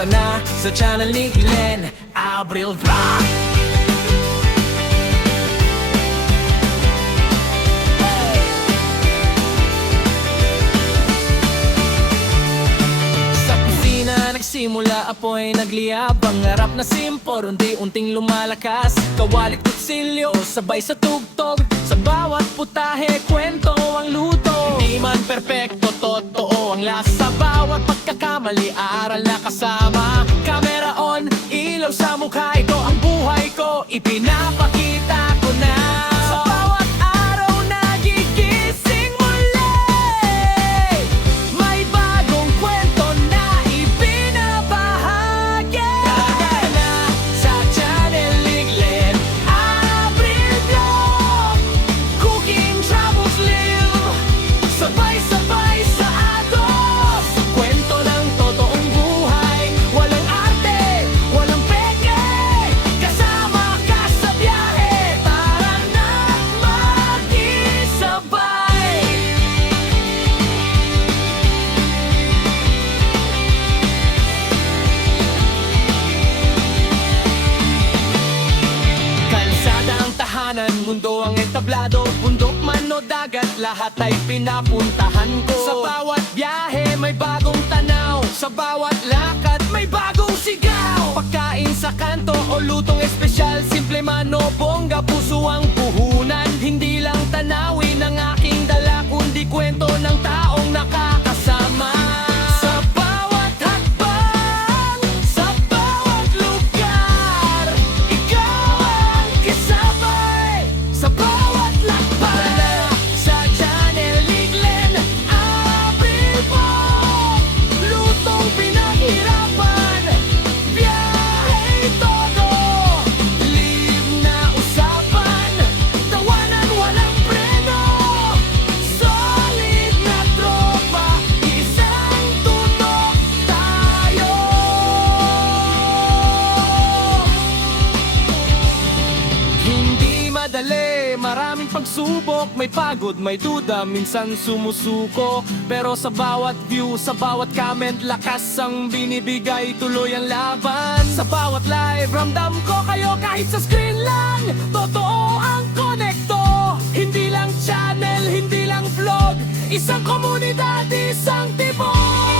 Tara na sa channel ni Glenn Abril Vlog. Sa kusina nagsimula apoy nagliyab. Pangarap na simpor, unti-unting lumalakas. Kawalit kutsilyo, sabay sa tugtog. Sa bawat putahe, kwento ang luto. Hindi man perpekto, totoo ang lasa. Bawat pagkakamali, aral na kasama. Camera on, ilaw sa mukha. Ito ang buhay ko, ipinapakita ko na. Sa bawat araw nagigising muli, may bagong kwento na ibinabahagi. Tara na sa channel ni Glenn Abril Vlog. Cooking, travels, live, sabay-sabay sa atos. Kwento ng totoong buhay, walang arte, walang peke. Kasama ka sa biyahe, tara na makisabay. Kalsada ang tahanan, mundo ang entablado. Bundok man o dagat, lahat ay pinapuntahan ko. Sa bawat biyahe may bagong tanaw, sa bawat lakad may bagong sigaw. Pagkain sa kanto o lutong espesyal, simple man o bongga, puso ang puhunan. Hindi lang tanawin ang aking dala, kundi kwento ng taong nakakasama. Sa bawat hakbang, sa bawat lugar, ikaw ang kasabay. Sa bawat lakbay, sa channel ni Glenn Abril Vlog. Lutong pinaghirapan, biyahe todo. Live na usapan, tawanan walang preno. Solid na tropa, isang tutok tayo. Hindi madali, maraming pagsubok. May pagod, may duda, minsan sumusuko. Pero sa bawat view, sa bawat comment, lakas ang binibigay, tuloy ang laban. Sa bawat live, ramdam ko kayo kahit sa screen lang. Totoo ang konekto, hindi lang channel, hindi lang vlog. Isang komunidad, isang tibok.